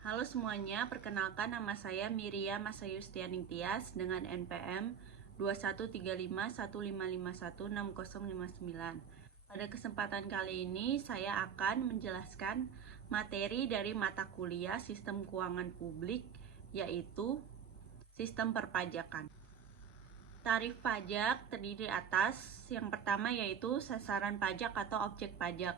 Halo semuanya, perkenalkan nama saya Miriam Masayustianing Tias dengan NPM 213515516059. Pada kesempatan kali ini saya akan menjelaskan materi dari mata kuliah Sistem Keuangan Publik, yaitu Sistem Perpajakan. Tarif pajak terdiri atas yang pertama yaitu sasaran pajak atau objek pajak.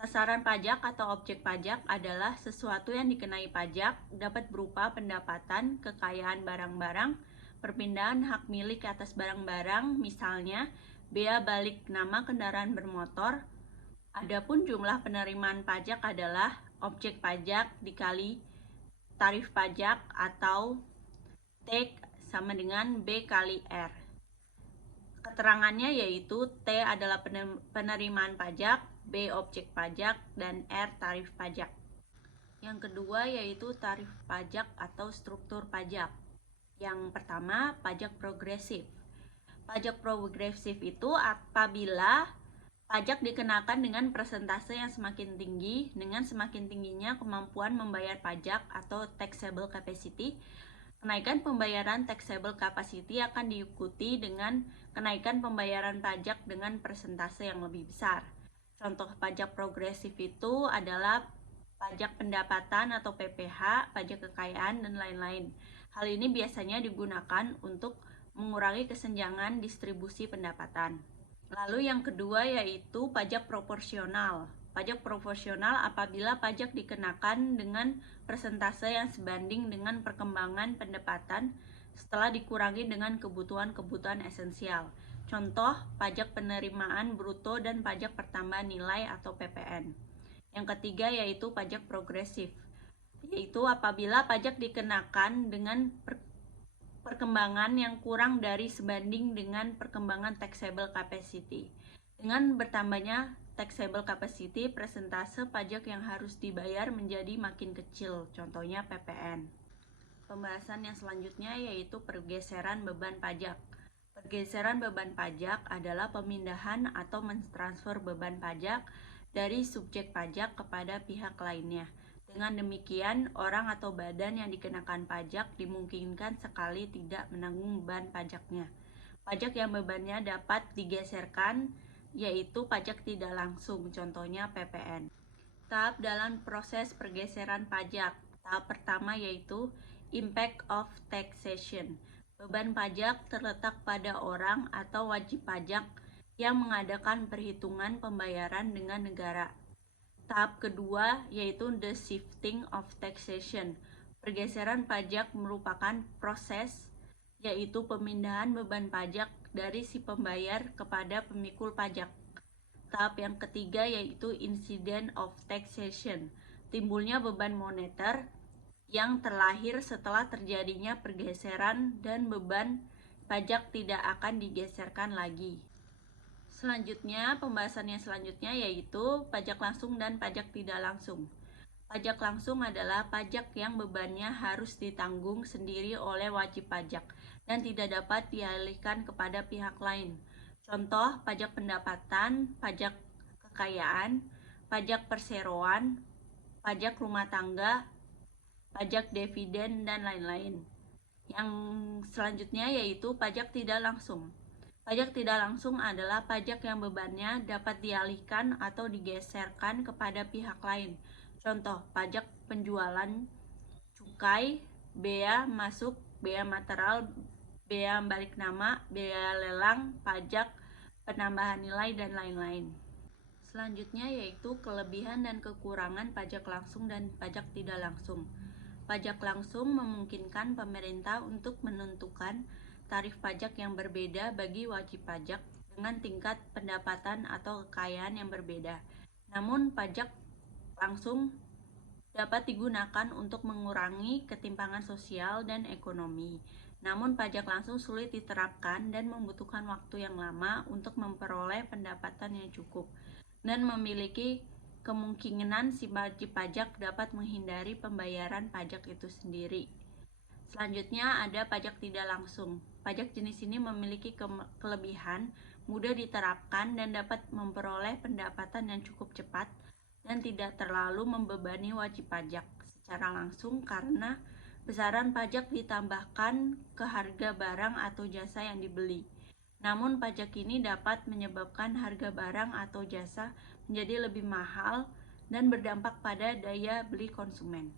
Sasaran pajak atau objek pajak adalah sesuatu yang dikenai pajak, dapat berupa pendapatan, kekayaan barang-barang, perpindahan hak milik atas barang-barang, misalnya bea balik nama kendaraan bermotor. Adapun jumlah penerimaan pajak adalah objek pajak dikali tarif pajak atau T sama dengan B kali R. Keterangannya yaitu T adalah penerimaan pajak, B objek pajak, dan R tarif pajak. Yang kedua yaitu tarif pajak atau struktur pajak. Yang pertama, pajak progresif. Pajak progresif itu apabila pajak dikenakan dengan persentase yang semakin tinggi dengan semakin tingginya kemampuan membayar pajak atau taxable capacity. Kenaikan pembayaran taxable capacity akan diikuti dengan kenaikan pembayaran pajak dengan persentase yang lebih besar. Contoh pajak progresif itu adalah pajak pendapatan atau PPH, pajak kekayaan, dan lain-lain. Hal ini biasanya digunakan untuk mengurangi kesenjangan distribusi pendapatan. Lalu yang kedua yaitu pajak proporsional. Pajak proporsional apabila pajak dikenakan dengan persentase yang sebanding dengan perkembangan pendapatan setelah dikurangi dengan kebutuhan-kebutuhan esensial. Contoh, pajak penerimaan bruto dan pajak pertambahan nilai atau PPN. Yang ketiga yaitu pajak progresif, yaitu apabila pajak dikenakan dengan perkembangan yang kurang dari sebanding dengan perkembangan taxable capacity. Dengan bertambahnya taxable capacity, persentase pajak yang harus dibayar menjadi makin kecil, contohnya PPN. Pembahasan yang selanjutnya yaitu pergeseran beban pajak. Pergeseran beban pajak adalah pemindahan atau mentransfer beban pajak dari subjek pajak kepada pihak lainnya. Dengan demikian, orang atau badan yang dikenakan pajak dimungkinkan sekali tidak menanggung beban pajaknya. Pajak yang bebannya dapat digeserkan yaitu pajak tidak langsung, contohnya PPN. Tahap dalam proses pergeseran pajak. Tahap pertama yaitu impact of taxation. Beban pajak terletak pada orang atau wajib pajak yang mengadakan perhitungan pembayaran dengan negara. Tahap kedua yaitu the shifting of taxation. Pergeseran pajak merupakan proses yaitu pemindahan beban pajak dari si pembayar kepada pemikul pajak. Tahap yang ketiga yaitu incident of taxation. Timbulnya beban moneter yang terlahir setelah terjadinya pergeseran dan beban pajak tidak akan digeserkan lagi. Selanjutnya, pembahasannya selanjutnya yaitu pajak langsung dan pajak tidak langsung. Pajak langsung adalah pajak yang bebannya harus ditanggung sendiri oleh wajib pajak dan tidak dapat dialihkan kepada pihak lain. Contoh, pajak pendapatan, pajak kekayaan, pajak perseroan, pajak rumah tangga, pajak dividen, dan lain-lain. Yang selanjutnya yaitu pajak tidak langsung. Pajak tidak langsung adalah pajak yang bebannya dapat dialihkan atau digeserkan kepada pihak lain. Contoh, pajak penjualan, cukai, bea masuk, bea material, bea balik nama, bea lelang, pajak penambahan nilai, dan lain-lain. Selanjutnya yaitu kelebihan dan kekurangan pajak langsung dan pajak tidak langsung. Pajak langsung memungkinkan pemerintah untuk menentukan tarif pajak yang berbeda bagi wajib pajak dengan tingkat pendapatan atau kekayaan yang berbeda. Namun pajak langsung dapat digunakan untuk mengurangi ketimpangan sosial dan ekonomi. Namun pajak langsung sulit diterapkan dan membutuhkan waktu yang lama untuk memperoleh pendapatan yang cukup dan memiliki kemungkinan si wajib pajak dapat menghindari pembayaran pajak itu sendiri. Selanjutnya ada pajak tidak langsung. Pajak jenis ini memiliki kelebihan, mudah diterapkan dan dapat memperoleh pendapatan yang cukup cepat dan tidak terlalu membebani wajib pajak secara langsung karena besaran pajak ditambahkan ke harga barang atau jasa yang dibeli. Namun pajak ini dapat menyebabkan harga barang atau jasa menjadi lebih mahal dan berdampak pada daya beli konsumen.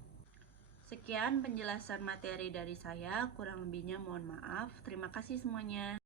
Sekian penjelasan materi dari saya, kurang lebihnya mohon maaf. Terima kasih semuanya.